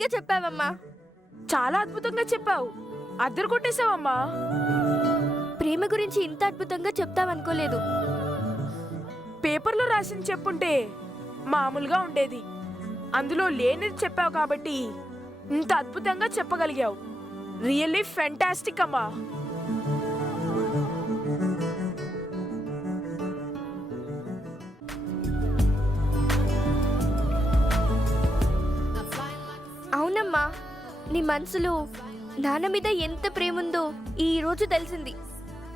సరిగ్గా చెప్పావమ్మా. చాలా అద్భుతంగా చెప్పావు. అద్దరు కొట్టేశావమ్మా. ప్రేమ గురించి ఇంత అద్భుతంగా చెప్తావనుకోలేదు. పేపర్లో రాసింది చెప్పుంటే మామూలుగా ఉండేది. అందులో లేనిది చెప్పావు కాబట్టి ఇంత అద్భుతంగా చెప్పగలిగావు. రియల్లీ ఫెంటాస్టిక్ అమ్మా. అవునమ్మా, నీ మనసులో నాన్న మీద ఎంత ప్రేమ ఉందో ఈ రోజు తెలిసింది.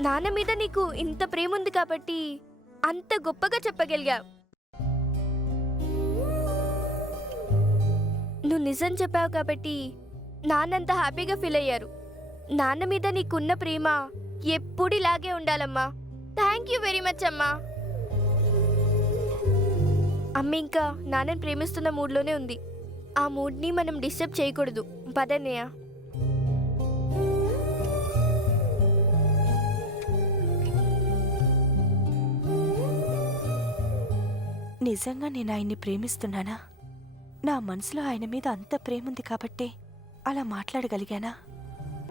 నాన్న మీద నీకు ఇంత ప్రేమ ఉంది కాబట్టి అంత గొప్పగా చెప్పగలిగావు. నువ్వు నిజం చెప్పావు కాబట్టి నాన్నంత హ్యాపీగా ఫీల్ అయ్యారు. నాన్న మీద నీకున్న ప్రేమ ఎప్పుడు ఇలాగే ఉండాలమ్మా. థ్యాంక్ యూ వెరీ మచ్ అమ్మా. అమ్మ ఇంకా నాన్నని ప్రేమిస్తున్న మూడ్లోనే ఉంది. ఆ మూడ్ని మనం డిస్టర్బ్ చేయకూడదు. పదన్నయ్య. నిజంగా నేను ఆయన్ని ప్రేమిస్తున్నానా? నా మనసులో ఆయన మీద అంత ప్రేముంది కాబట్టే అలా మాట్లాడగలిగానా?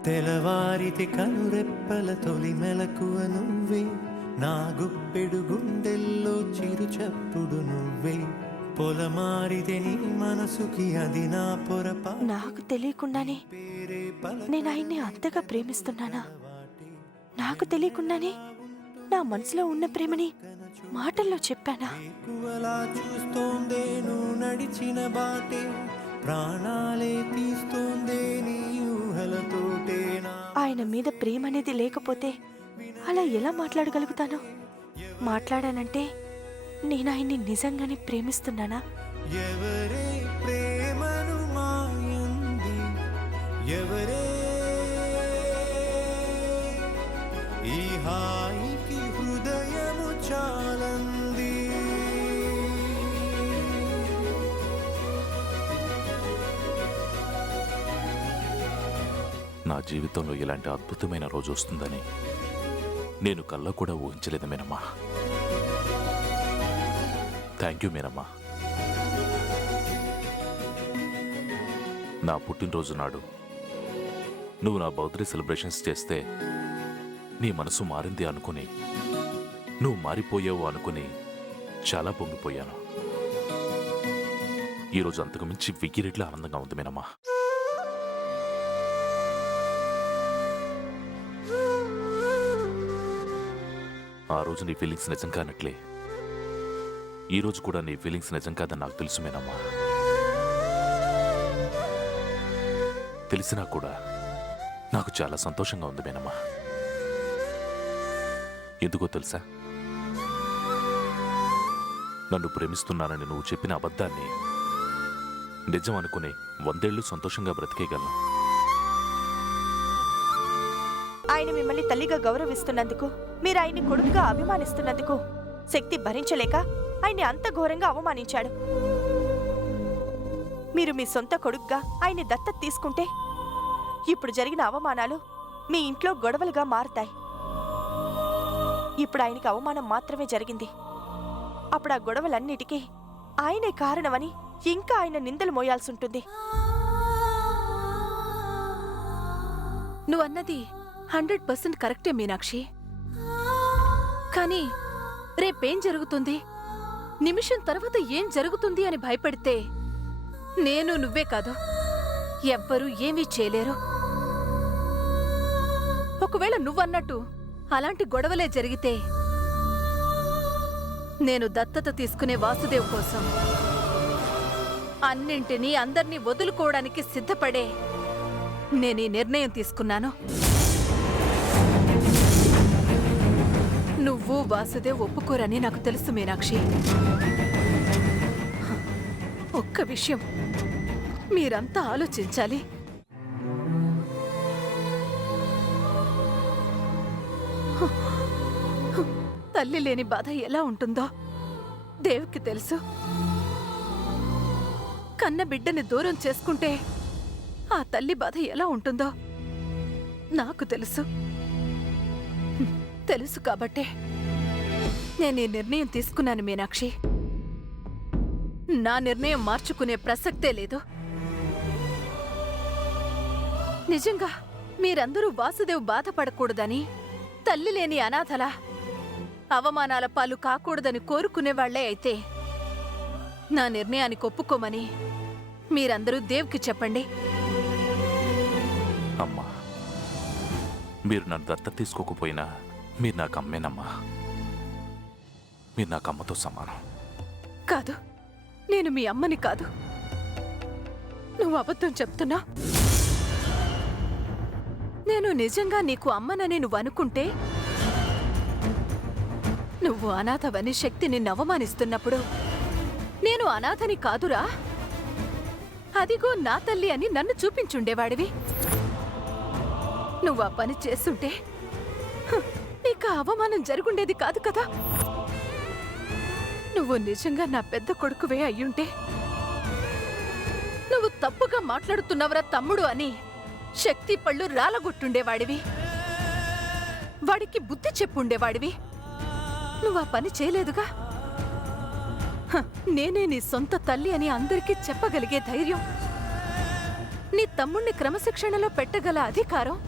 తెలవారితి కనురెప్పల తొలి మెలకువ నువ్వే, నా గుప్పెడు గుండెల్లో చిరు చప్పుడు నువ్వే, పొలమారితే నీ మనసుకి అది నా పొరపా. నాకు తెలియకుండానే నేను ఆయన్ని అంతగా ప్రేమిస్తున్నానా? నాకు తెలియకుండానే నా మనసులో ఉన్న ప్రేమని మాటల్లో చెప్పానా? చూస్తోందే నువ్వు నడిచిన బాటే, ప్రాణాలే తీస్తోందే నీ ఊహలతోటే. ఆయన మీద ప్రేమ అనేది లేకపోతే అలా ఎలా మాట్లాడగలుగుతాను? మాట్లాడానంటే నేను ఆయన్ని నిజంగానే ప్రేమిస్తున్నానా? ఎవరే ప్రేమను మాయంది, ఎవరే ఈ హాయికి హృదయము చాలంది. నా జీవితంలో ఇలాంటి అద్భుతమైన రోజు వస్తుందని నేను కల్లో కూడా ఊహించలేదు మీనమ్మా. Thank you మీనమ్మా. నా పుట్టినరోజు నాడు నువ్వు నా బర్త్డే సెలబ్రేషన్స్ చేస్తే నీ మనసు మారింది అనుకుని, నువ్వు మారిపోయావు అనుకుని చాలా పొంగిపోయాను. ఈరోజు అంతకు మించి 1000 రెట్ల ఆనందంగా ఉంది మీనమ్మా. ఆ రోజు నీ ఫీలింగ్స్ నిజం కానట్లే ఈరోజు కూడా నీ ఫీలింగ్స్ నిజం కాదని నాకు తెలుసు మీనమ్మా. తెలిసినా కూడా నాకు చాలా సంతోషంగా ఉంది మీనమ్మా. ఎందుకో తెలుసా? నన్ను ప్రేమిస్తున్నానని నువ్వు చెప్పిన అబద్ధాన్ని నిజం అనుకుని 100 ఏళ్ళు సంతోషంగా బ్రతికేయగలను. ఆయన మిమ్మల్ని తల్లిగా గౌరవిస్తున్నందుకు, మీరు ఆయన్ని కొడుకుగా అభిమానిస్తున్నందుకు శక్తి భరించలేక ఆయన్ని అంత ఘోరంగా అవమానించాడు. మీరు మీ సొంత కొడుకుగా ఆయన్ని దత్తత తీసుకుంటే ఇప్పుడు జరిగిన అవమానాలు మీ ఇంట్లో గొడవలుగా మారుతాయి. ఇప్పుడు ఆయనకి అవమానం మాత్రమే జరిగింది. అప్పుడు ఆ గొడవలన్నిటికీ ఆయనే కారణమని ఇంకా ఆయన నిందలు మోయాల్సుంటుంది. నువ్వన్నది 100% కరెక్టే మీనాక్షి. కానీ రేపేం జరుగుతుంది, నిమిషం తర్వాత ఏం జరుగుతుంది అని భయపడితే నేను నువ్వే కాదు ఎవ్వరూ ఏమీ చేయలేరు. ఒకవేళ నువ్వన్నట్టు అలాంటి గొడవలే జరిగితే నేను దత్తత తీసుకునే వాసుదేవ్ కోసం అన్నింటినీ అందర్నీ వదులుకోవడానికి సిద్ధపడే నేనీ నిర్ణయం తీసుకున్నాను. నువ్వు వాసుదేవ్ ఒప్పుకోరని నాకు తెలుసు మీనాక్షి. ఒక్క విషయం మీరంతా ఆలోచించాలి. తల్లి లేని బాధ ఎలా ఉంటుందో దేవుకి తెలుసు. కన్న బిడ్డని దూరం చేసుకుంటే ఆ తల్లి బాధ ఎలా ఉంటుందో నాకు తెలుసు. తెలుసు కాబట్టే నేను ఈ నిర్ణయం తీసుకున్నాను మీనాక్షి. నా నిర్ణయం మార్చుకునే ప్రసక్తే లేదు. నిజంగా మీరందరూ వాసుదేవ్ బాధపడకూడదని, తల్లి లేని అనాథలా అవమానాల పాలు కాకూడదని కోరుకునేవాళ్లే అయితే నా నిర్ణయానికి ఒప్పుకోమని మీరందరూ దేవ్కి చెప్పండి. అమ్మా, మీరు నన్ను దత్తత తీసుకోకపోయినా మీరు నాకు అమ్మేనమ్మా. మీరు నాకు అమ్మతో సమానం. కాదు, నేను మీ అమ్మని కాదు. నువ్వు అబద్ధం చెప్తున్నా. నేను నిజంగా నీకు అమ్మనని నువ్వు అనుకుంటే, నువ్వు అనాథవని శక్తి నిన్ను అవమానిస్తున్నప్పుడు నేను అనాథని కాదురా, అదిగో నా తల్లి అని నన్ను చూపించుండేవాడివి. నువ్వు ఆ పని చేస్తుంటే నీకు ఆ అవమానం జరుగుండేది కాదు కదా. నువ్వు నిజంగా నా పెద్ద కొడుకువే అయ్యుంటే, నువ్వు తప్పుగా మాట్లాడుతున్నవరా తమ్ముడు అని శక్తి పళ్ళు రాలగొట్టుండేవాడివి. వాడికి బుద్ధి చెప్పుండేవాడివి. నువ్వు ఆ పని చేయలేదుగా. నేనే నీ సొంత తల్లి అని అందరికీ చెప్పగలిగే ధైర్యం, నీ తమ్ముణ్ణి క్రమశిక్షణలో పెట్టగల అధికారం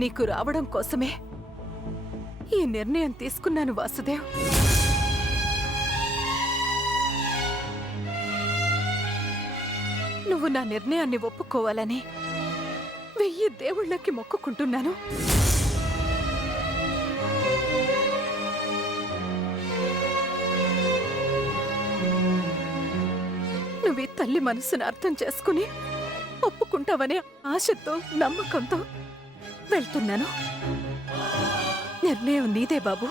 నీకు రావడం కోసమే ఈ నిర్ణయం తీసుకున్నాను వాసుదేవ్. నువ్వు నా నిర్ణయాన్ని ఒప్పుకోవాలని 1000 దేవుళ్ళకి మొక్కుకుంటున్నాను. నువ్వు ఈ తల్లి మనసును అర్థం చేసుకుని ఒప్పుకుంటావనే ఆశతో, నమ్మకంతో వెళ్తున్నాను. నిర్ణయం నీదే బాబు.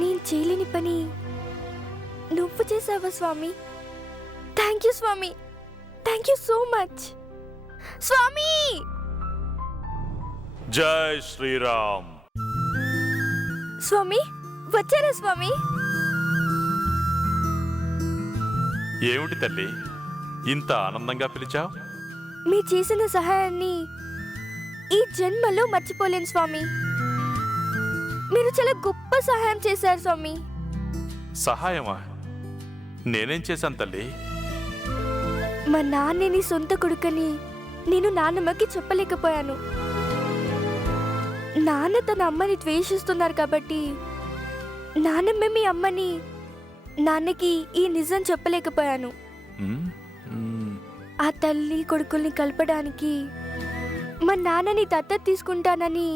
నేను చేయలేని పని నువ్వు చేసావా స్వామి? థ్యాంక్ యూ స్వామి, థ్యాంక్ యూ సో మచ్ స్వామి. జై శ్రీరామ్. స్వామి వచ్చారా స్వామి? ఏమిటి తల్లి ఇంత ఆనందంగా పిలిచావు? మీ చేసిన సహాయాన్ని ఈ జన్మలో మర్చిపోలేను స్వామి. మీరు చాలా గొప్ప సహాయం చేశారు స్వామి. సహాయమా? నేనేం చేశాను తల్లి? మా నాన్నని సొంత కొడుకని నేను నాన్నమ్మకి చెప్పలేకపోయాను. నాన్న తన అమ్మని ద్వేషిస్తున్నారు కాబట్టి నాన్నమ్మ మీ అమ్మని నాన్నకి ఈ నిజం చెప్పలేకపోయాను. ఉమ్, ఉమ్, ఆ తల్లి కొడుకుల్ని కలపడానికి మా నాన్నని దత్తత తీసుకుంటానని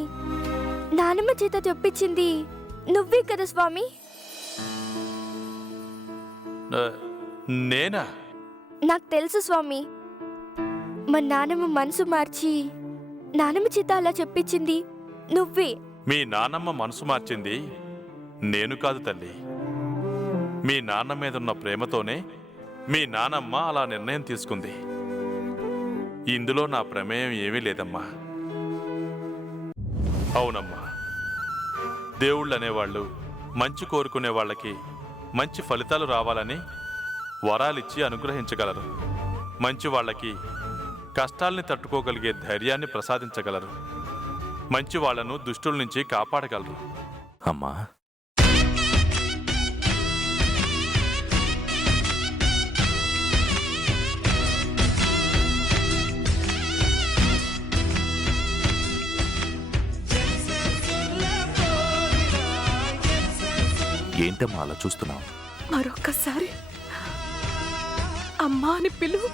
నానమ్మ చేత చెప్పించింది నువ్వే కదా స్వామి? నేనా? నాకు తెలుసు స్వామి. మా నానమ్మ మనసు మార్చి నానమ్మ చేత అలా చెప్పించింది నువ్వే. మీ నాన్నమ్మ మనసు మార్చింది నేను కాదు తల్లి. మీ నాన్న మీదున్న ప్రేమతోనే మీ నానమ్మ అలా నిర్ణయం తీసుకుంది. ఇందులో నా ప్రమేయం ఏమీ లేదమ్మా. అవునమ్మా, దేవుళ్ళు అనేవాళ్ళు మంచి కోరుకునే వాళ్ళకి మంచి ఫలితాలు రావాలని వరాలిచ్చి అనుగ్రహించగలరు. మంచి వాళ్ళకి కష్టాల్ని తట్టుకోగలిగే ధైర్యాన్ని ప్రసాదించగలరు. మంచి వాళ్లను దుష్టుల నుంచి కాపాడగలరు. అమ్మా, ఏంటమ్మా అలా చూస్తున్నావు? మరొక్కసారి అమ్మా అని పిలువు.